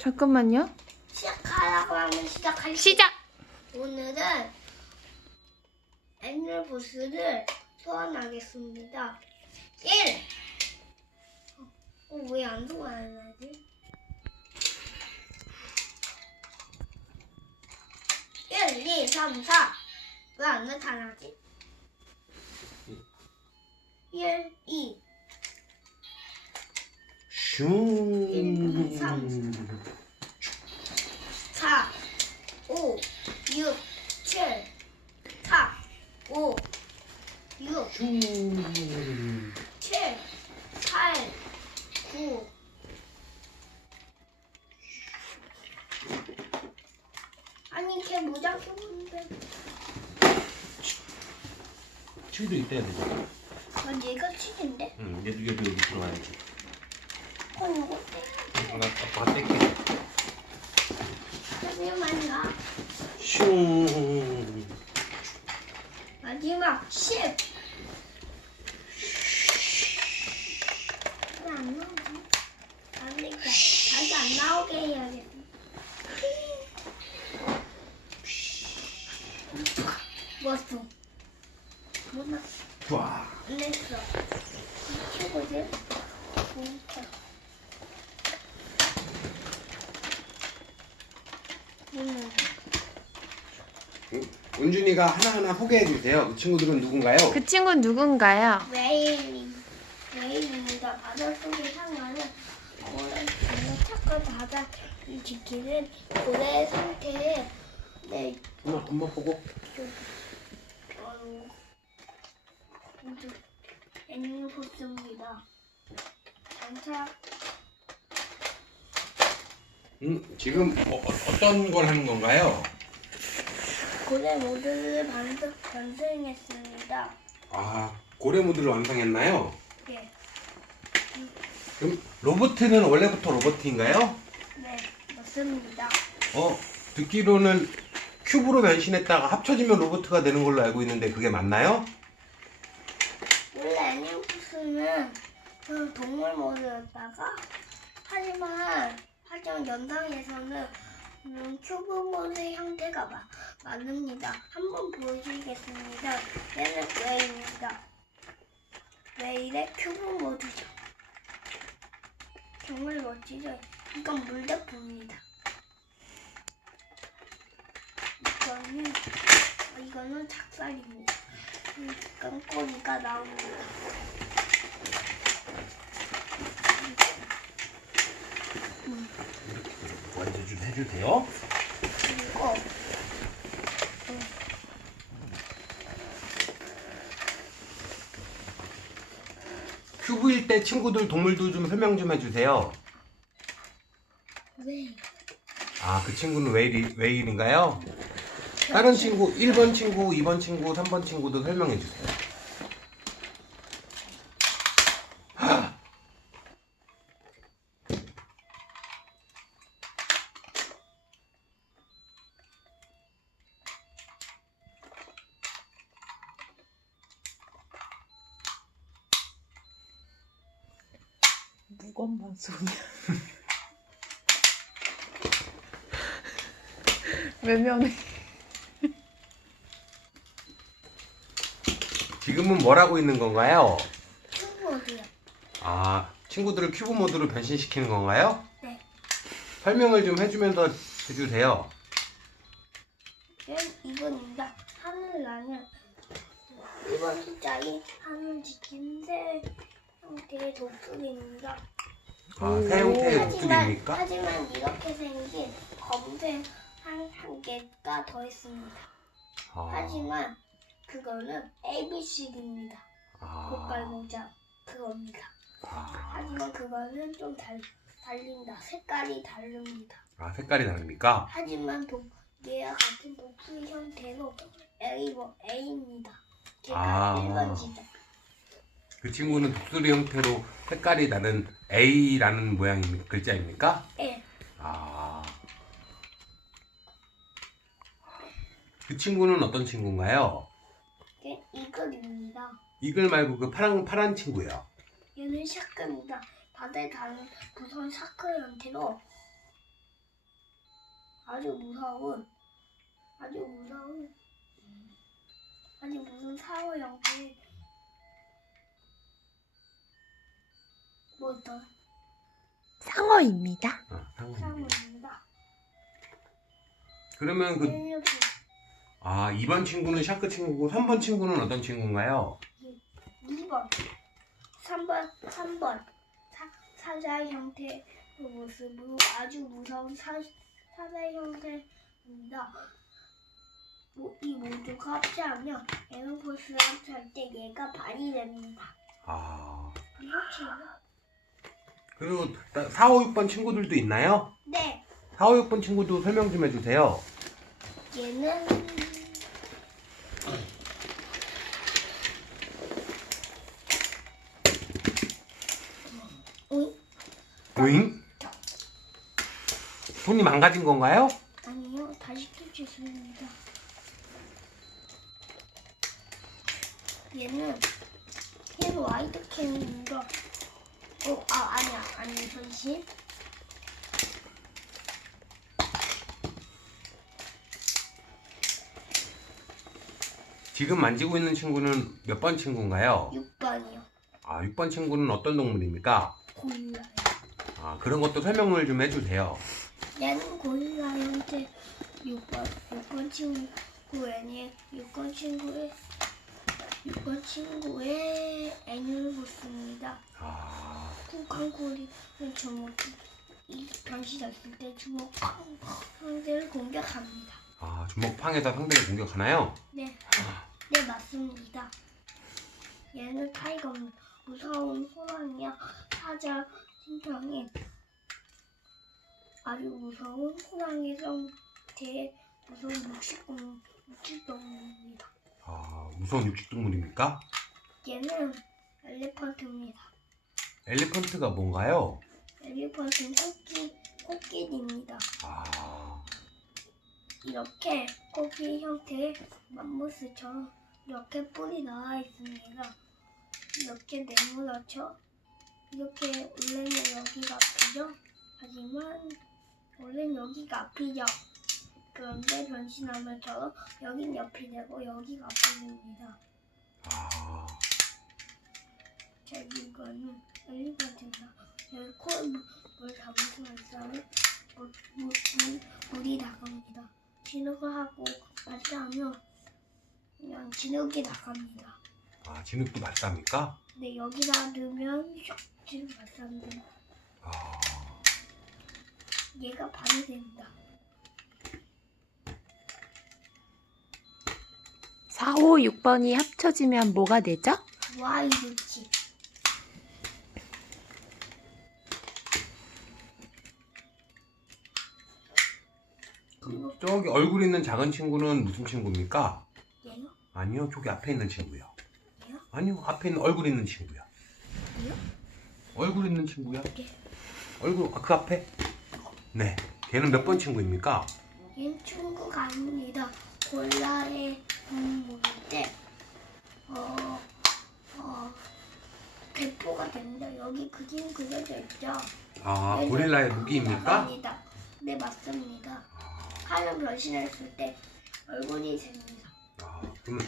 잠깐만요. 시작하라고 하면 시작할 수 시작! 오늘은 애니멀 보스를 소환하겠습니다. 1! 어, 왜안 소환하지? 1, 2, 3, 4. 왜 안 나타나지? 1, 2. 슝. 일, 삼. 4, 5, 6, 7, 4, 5, 6, 슝. 7, 8, 9. 아니 걔 모자 껴보는데 치우도 있대야 되잖아. 난 얘가 치는데 응, 얘도 얘도 여기 들어가야지. 어 이거 떼 아가 아빠가 떼게. 잠시만요 슝. 마지막 10 왜 안 나오지? 안 되니까 다시 안 나오게 해야겠다 뭐었어? 못 났어 와. 안 냈어 켜보지? 진짜 음. 은준이가 하나하나 소개해 주세요. 그 친구들은 누군가요? 그 친구는 누군가요? 웨일이 웨일입니다. 바닷속의 상어는 고래 착과 바다를 지키는 고래 상태에 네 엄마 엄마 보고. 어, 애니멀 포스입니다. 감사. 음, 지금 어, 어, 어떤 걸 하는 건가요? 고래 모드를 완성 완성했습니다. 아, 고래 모드를 완성했나요? 예, 그럼 로보트는 원래부터 로보트인가요? 네 맞습니다. 어, 듣기로는 큐브로 변신했다가 합쳐지면 로보트가 되는 걸로 알고 있는데 그게 맞나요? 원래 애니멀 포스는 그 동물 모드였다가 하지만 하지만 연상에서는 음, 큐브 모드의 형태가 마, 많습니다. 한번 보여드리겠습니다. 얘는 웨이입니다. 웨이의 큐브 모드죠. 정말 멋지죠? 이건 물대포입니다. 이거는 어, 이거는 작살입니다. 이 깡꼬리가 나옵니다. 완전 좀 해주세요. 그리고 큐브일 때 친구들 동물도 좀 설명 좀 해주세요. 왜? 아, 그 친구는 왜, 일, 왜 일인가요? 다른 친구, 1번 친구, 2번 친구, 3번 친구도 설명해 주세요. 무건 방송이야. 외면해. 지금은 뭘 하고 있는 건가요? 큐브 모드요. 아, 친구들을 큐브 모드로 변신시키는 건가요? 네. 설명을 좀 해주면서 해주세요. 얘는 이건입니다. 하늘 나는 이번 숫자인 하늘 지킨 새 형태의 독수리입니다. 아, 새 형태의 하지만 목줄입니까? 하지만 이렇게 생긴 검색 한, 한 개가 더 있습니다. 아, 하지만 그거는 ABCD입니다. 고깔 아, 모자 그겁니다. 아, 하지만 그거는 좀 달, 달린다. 색깔이 다릅니다. 아, 색깔이 다릅니까? 하지만 동, 얘와 같은 복수 형태로 A, A입니다. 제가 아. 1번 지점. 그 친구는 독수리 형태로 색깔이 나는 A라는 모양의 글자입니까? A. 아. 그 친구는 어떤 친구인가요? 얘 이글입니다. 이글 말고 그 파란 파란 친구요. 얘는 샤크입니다. 바다에 다른 무서운 샤크 형태로 아주 무서운 아주 무서운 아주 무슨 사고 형태 뭐더 상어입니다. 어, 상어. 사고입니다. 그러면 그, 그 아, 2번 친구는 샤크 친구고 3번 친구는 어떤 친구인가요? 2번 3번 3번 사, 사자 형태의 모습으로 아주 무서운 사, 사자 형태입니다. 뭐, 이 모두가 합체하면 에너포스를 합체할 때 얘가 발휘됩니다. 아, 이렇게 그리고 4, 5, 6번 친구들도 있나요? 네 4, 5, 6번 친구도 설명 좀 해주세요. 얘는 오 오잉? 손이 망가진 건가요? 아니요 다시 켜주습니다 얘는 얘는 와이드 캠인가 어 아 아니야 아니 전신 지금 만지고 있는 친구는 몇 번 친구인가요? 6번이요 아, 6번 친구는 어떤 동물입니까? 고릴라 아, 그런 것도 설명을 좀 해주세요. 얘는 고릴라 형태 6번 6번 친구의 6번 친구의 6번 친구의 애니를 보습니다 아, 쿵쾅 고리는 주먹 이 변신했을 때 주먹 상대를 공격합니다. 아, 주먹팡에서 상대를 공격하나요? 네, 네 맞습니다. 얘는 타이거입니다. 무서운 호랑이야 사자 신청에 아주 무서운 호랑이 성체의 무서운 육식동 육식동물입니다. 아, 무서운 육식동물입니까? 얘는 엘리펀트입니다. 엘리펀트가 뭔가요? 엘리펀트는 코끼 코끼리입니다. 아, 이렇게 코끼리 형태의 맘모스처럼 이렇게 뿔이 나와 있습니다. 이렇게 네모나죠? 이렇게 원래는 여기가 앞이죠? 하지만 원래는 여기가 앞이죠. 그런데 변신하면서 여긴 옆이 되고 여기가 앞이 됩니다. 아, 자, 이거는 엘리펀트입니다. 여기 코에 물, 물 담으면 있어요. 물, 물, 물, 물이 나갑니다. 진흙을 하고 마시하면 그냥 진흙이 나갑니다. 아, 진흙도 맞답니까? 근데 여기다 넣으면 슉 진흙 맞습니다. 아, 얘가 반이 됩니다. 4, 5, 6번이 합쳐지면 뭐가 되죠? 와이드치. 그, 저기 얼굴 있는 작은 친구는 무슨 친구입니까? 얘요? 아니요, 저기 앞에 있는 친구요. 얘요? 아니요, 앞에 있는 얼굴 있는 친구요. 얘요? 얼굴 있는 친구요? 예. 얼굴, 아, 그 앞에? 네. 걔는 몇 번 친구입니까? 얘는 친구가 아닙니다. 골라의 동물인데 어, 어, 대포가 됩니다. 여기 그림 그려져 있죠? 아, 고릴라의 무기입니까? 나갑니다. 네, 맞습니다. 아, 하늘 변신했을 때 얼굴이 됩니다. 아, 그러면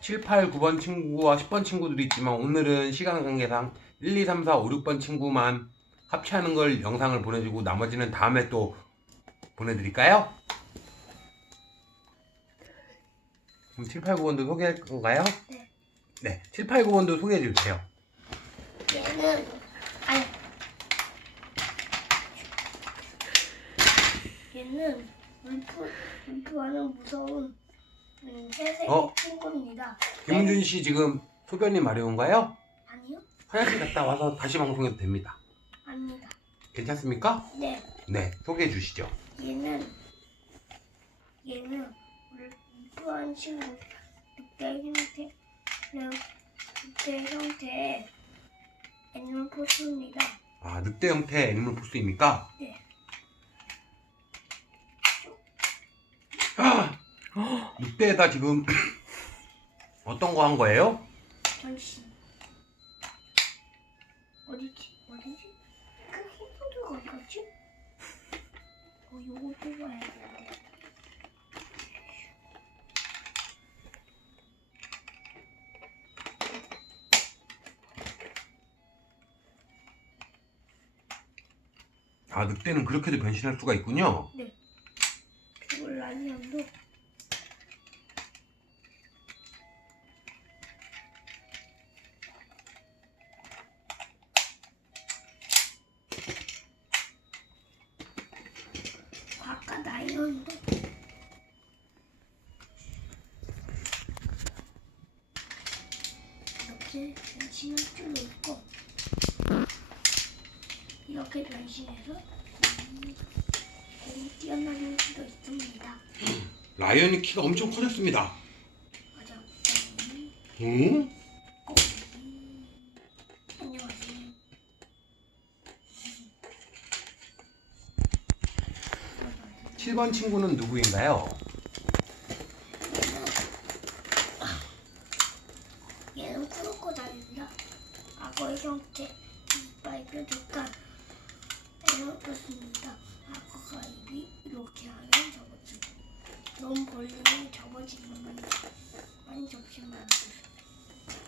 7, 8, 9번 친구와 10번 친구들이 있지만 오늘은 시간 관계상 1, 2, 3, 4, 5, 6번 친구만 합체하는 걸 영상을 보내주고 나머지는 다음에 또 보내드릴까요? 그럼 7, 8, 9번도 소개할 건가요? 네. 네, 7, 8, 9번도 소개해 주세요. 얘는 아니 얘는 울프 울프와는 무서운 음, 회색 어? 친구입니다. 김은준 씨 지금 소변이 마려운가요? 아니요? 화장실 갔다 와서 다시 방송해도 됩니다. 아닙니다. 괜찮습니까? 네. 네, 소개해 주시죠. 얘는 얘는 울프한 친구 늑대 형태 늑대 형태의 애니멀 포스입니다. 아, 늑대 형태 애니멀 포스입니까? 네. 아, 늑대에다 지금 어떤 거 한 거예요? 전신 어디지? 어디지? 그 키보드가 어디지? 어, 요거 뽑아야 돼. 아 늑대는 그렇게도 변신할 수가 있군요. 그리고 라니언도 아까 라이언도 이렇게 변신할 수도 있고 이렇게 변신해서 음, 음, 뛰어나는 수도 있습니다. 라이언이 키가 엄청 커졌습니다. 맞아. 응? 안녕하세요. 7번 친구는 누구인가요? 얘는 크로코다일입니다. 악어의 형태, 이빨 뾰족한 에어였습니다. 악어가 입이 이렇게 하면 접어지고 너무 벌리면 접어지는 건 많이 접시면 안 돼.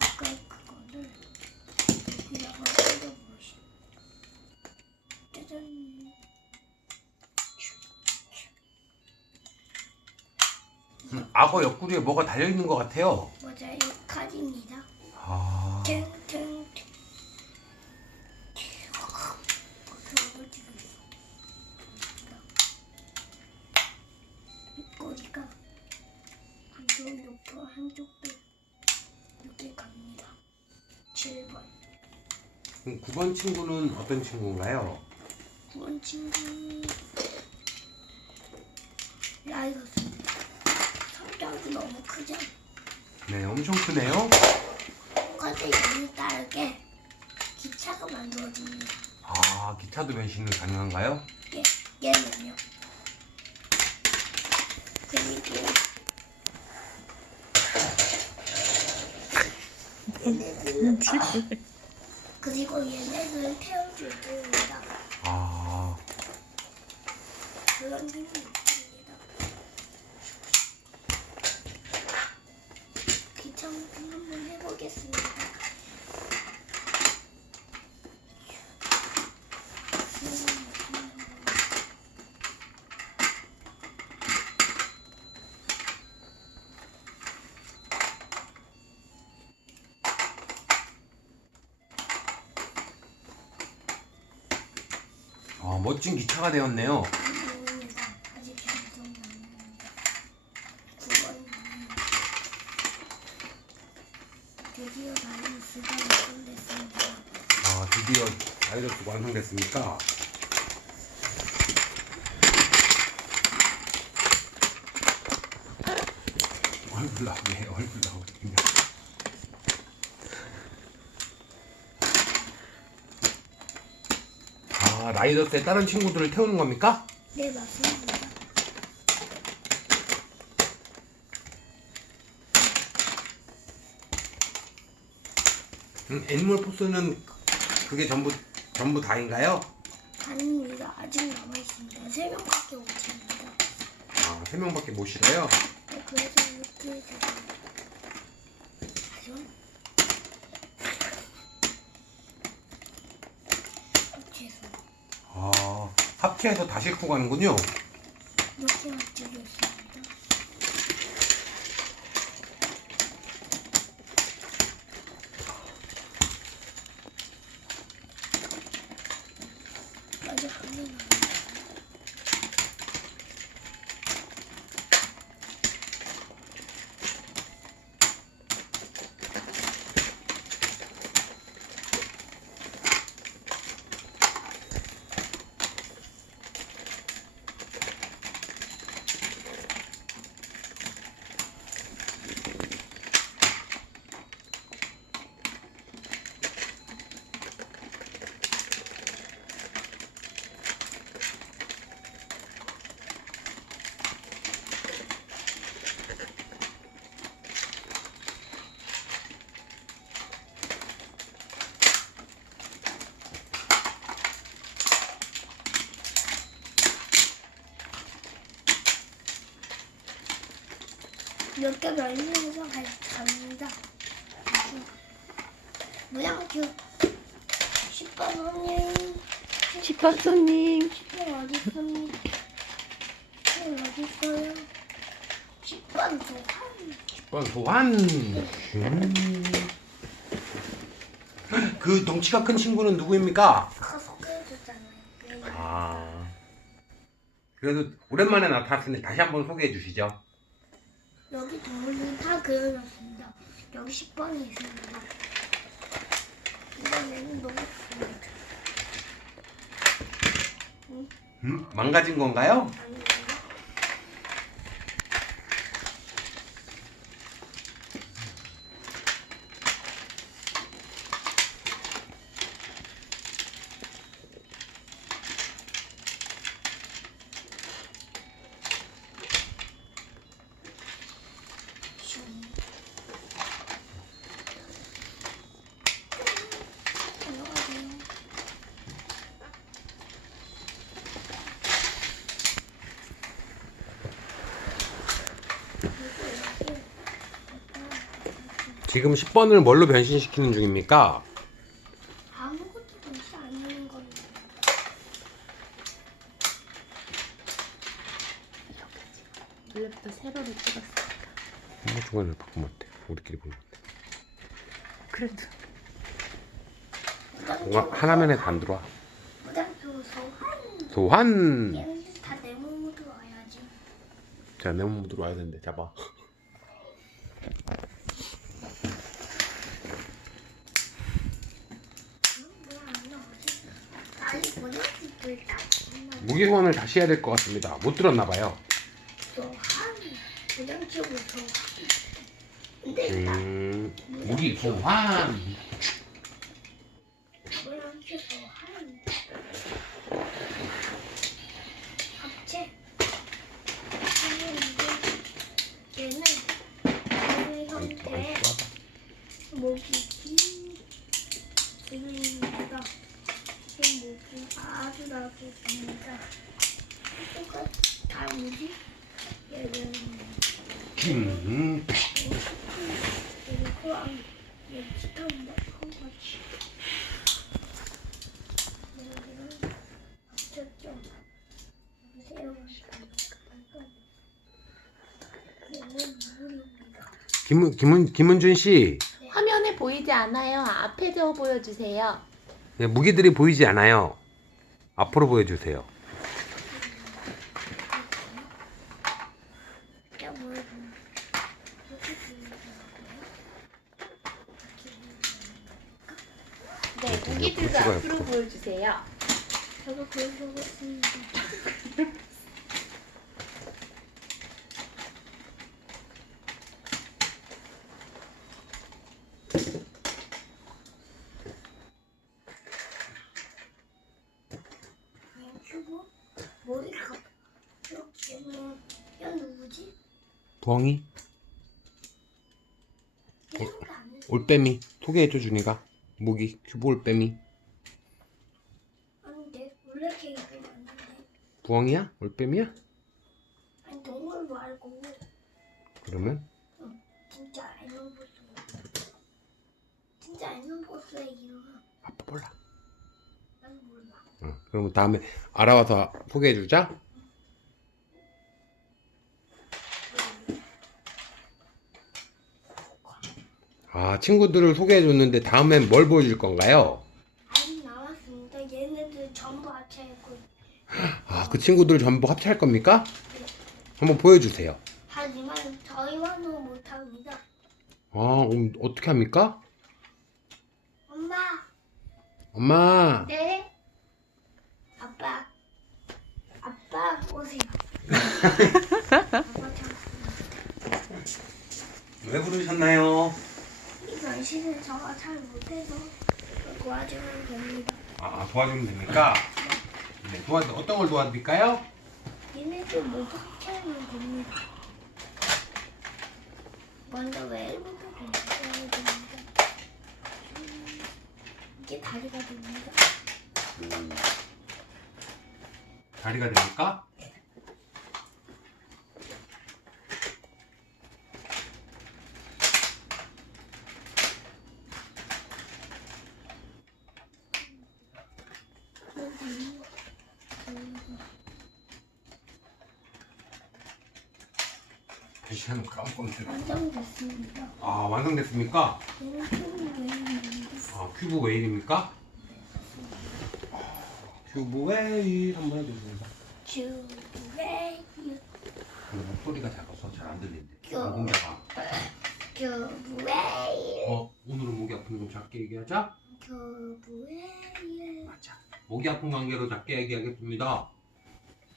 아까 그거를 여기다가 뜯어보시. 짜잔. 음, 악어 옆구리에 뭐가 달려 있는 것 같아요. 맞아요. 카드입니다. 아, 탱탱 꼬리가 한쪽 높고 한쪽도 이렇게 갑니다. 7번 그럼 9번 친구는 어떤 친구인가요? 9번 친구 라이거스입니다. 성격이 너무 크죠? 네, 엄청 크네요. 근데 얘는 다르게 기차가 만들어집니다. 아, 기차도 변신이 가능한가요? 얘, 얘는요. 그리고 얘네들은 그리고 얘네들은 태워줄 때입니다. 아, 그런 힘이 해보겠습니다. 아, 멋진 기차가 되었네요. 아닙니다. 아직 완성 남습니다. 9번 드디어 마이너스가 완성됐습니다. 아, 드디어 완성됐습니까? 얼굴 나오네, 얼굴 나오네. 아, 라이더스의 다른 친구들을 태우는 겁니까? 네 맞습니다. 음, 애니멀 포스는 그게 전부 전부 다인가요? 아닙니다. 아직 남아 있습니다. 세 명밖에 못합니다. 아, 세 명밖에 못 실어요. 네, 그래서 이렇게 해서 아주 이렇게 해서 아, 합체해서 다 싣고 가는군요. 이렇게 몇 개 변신해서 갈- 갑니다. 무양큐 10번 손님 10번 손님. 10번 어디 있습니까? 10번 어디 있어요? 10번 소환 10번 소환. 음. 그 덩치가 큰 친구는 누구입니까? 아까 소개해줬잖아요. 네. 아. 그래도 오랜만에 나타났으니 다시 한번 소개해 주시죠. 동물은 다 그려놨습니다. 여기 10번이 있습니다. 이번에는 너무 좋습니다. 음? 망가진 건가요? 아니에요? 들어가세요. 지금 10번을 뭘로 변신시키는 중입니까? 아무것도 변시 안 하는 건데. 원래부터 세로로 찍었으니까. 뭐 중간에 바꾸면 어때? 우리끼리 보면 어때? 그래도. 뭔가 하나면에 다 안 들어와. 무당표 소환. 소환! 얘는 다내 몸으로 와야지. 자, 내 몸으로 들어와야 되는데, 잡아. 왜안 나오지? 빨리 보내지 불다. 무기 소환을 다시 해야 될 것 같습니다. 못 들었나봐요. 소환. 무당표고 소환. 근데 나 음, 무기 소환! 무당표 소환. 합체. 얘는 얘는 형태. 목이 긴 그림입니다. 이 목이 다 음, 그리고. 김은, 김은, 김은준 씨, 화면에 보이지 않아요. 앞에 서 보여주세요. 네, 무기들이 보이지 않아요. 앞으로 보여주세요. 네, 무기들도 앞으로. 보여주세요. 저도 같습니다. 큐브 머리가 이렇게 뭐, 야 누구지? 부엉이? 올빼미. 소개해줘, 준이가. 무기, 큐브 올빼미. 아닌데 원래 케이크 맞는데 부엉이야? 올빼미야? 아니 동물 말고 그러면? 진짜 애니보스 진짜 애니보스의 이름은 아빠 몰라. 난 몰라. 어, 그러면 다음에 알아와서 소개해주자. 아, 친구들을 소개해줬는데 다음엔 뭘 보여줄 건가요? 아직 남았습니다. 얘네들 전부 합체했고 아, 그 친구들 전부 합체할 겁니까? 한번 보여주세요. 하지만 저희만은 못합니다. 아, 그럼 어떻게 합니까? 엄마, 엄마, 네. 아빠, 아빠 오세요. 아빠 참. 왜 부르셨나요? 이 변신을 저가 잘 못해서 도와주면 됩니다. 아, 도와주면 됩니까? 네, 도와, 어떤 걸 도와드릴까요? 얘네들 모두 합체하면 됩니다. 먼저 웨이부터 변신해야 됩니다. 음, 이게 다리가 됩니다. 다리가 됩니까? 다시 한번 깜빡 들어. 완성됐습니다. 아 완성됐습니까? 아 큐브 웨일입니까? 아, 큐브 웨일 한번 해주세요. 큐브 웨이. 근데 목소리가 작아서 잘 안 들린대. 큐. 공자가. 큐브 웨이. 어 오늘은 목이 좀 작게 얘기하자. 큐브 웨이. 맞아. 목이 아픈 관계로 작게 얘기하겠습니다.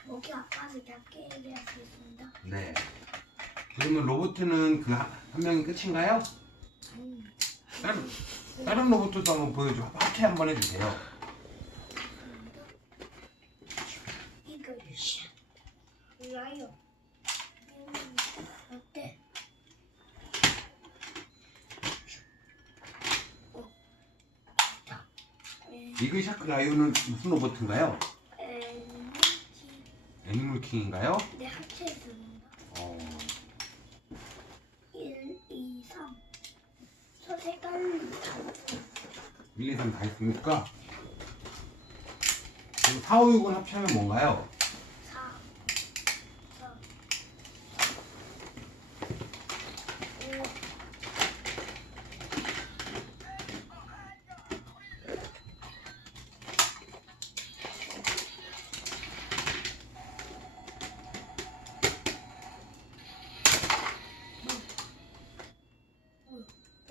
목이 아파서 작게 얘기하겠습니다. 네. 그러면 로봇은 그 한 명이 끝인가요? 음. 다른 다른 로봇도 한번 보여줘. 하체 한번 해주세요. 이거 라이어. 음, 어때? 어. 됐다. 에, 이글 샤크 라이오는 무슨 로봇인가요? 에너지. 애니멀 킹인가요? 내 합체했습니다. 어. 1, 2, 3. 저 색깔 1, 2, 3 다? 그럼 4, 5, 6은 합치하면 뭔가요? 4, 4, 5,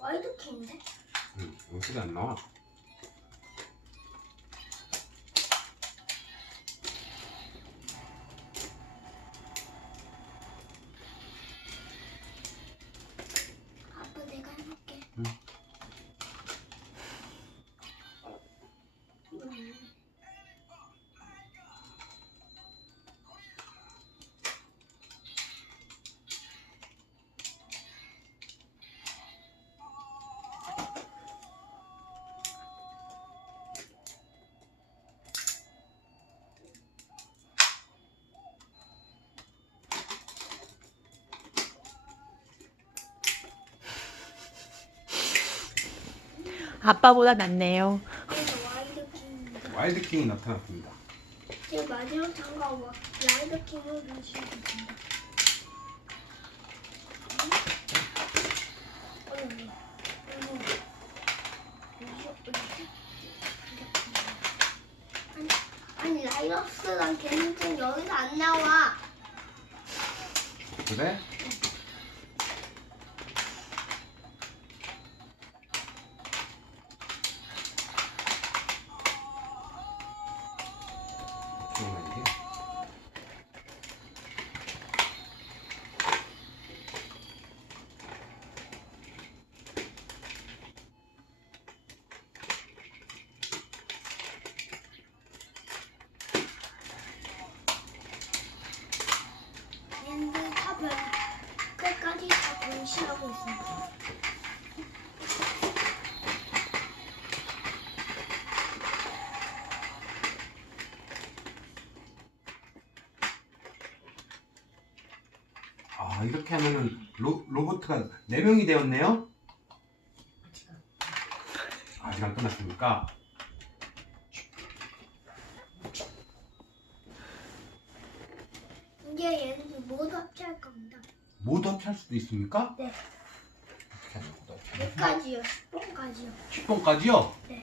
와이드 킹인데? 응, 여기서 안 나와. 아빠보다 낫네요. 그래서 와이드 킹입니다. 와일드 킹이 나타났습니다. 제 마지막 장가 와 와이드 킹을 주시겠습니다. 아니, 아니 라이더스랑 걔는 여기서 안 나와. 그래? 잠깐만, 이게. 얘는 차별 끝까지 다 변신하고 있습니다. 아 이렇게 하면은 로, 로봇가 4명이 되었네요? 아직 안 끝났습니까? 이제 얘는 모두 합체할 겁니다. 모두 합치할 수도 있습니까? 네. 어떻게 하죠? 모두 합치하면? 몇 가지요? 10번까지요. 10번까지요? 네.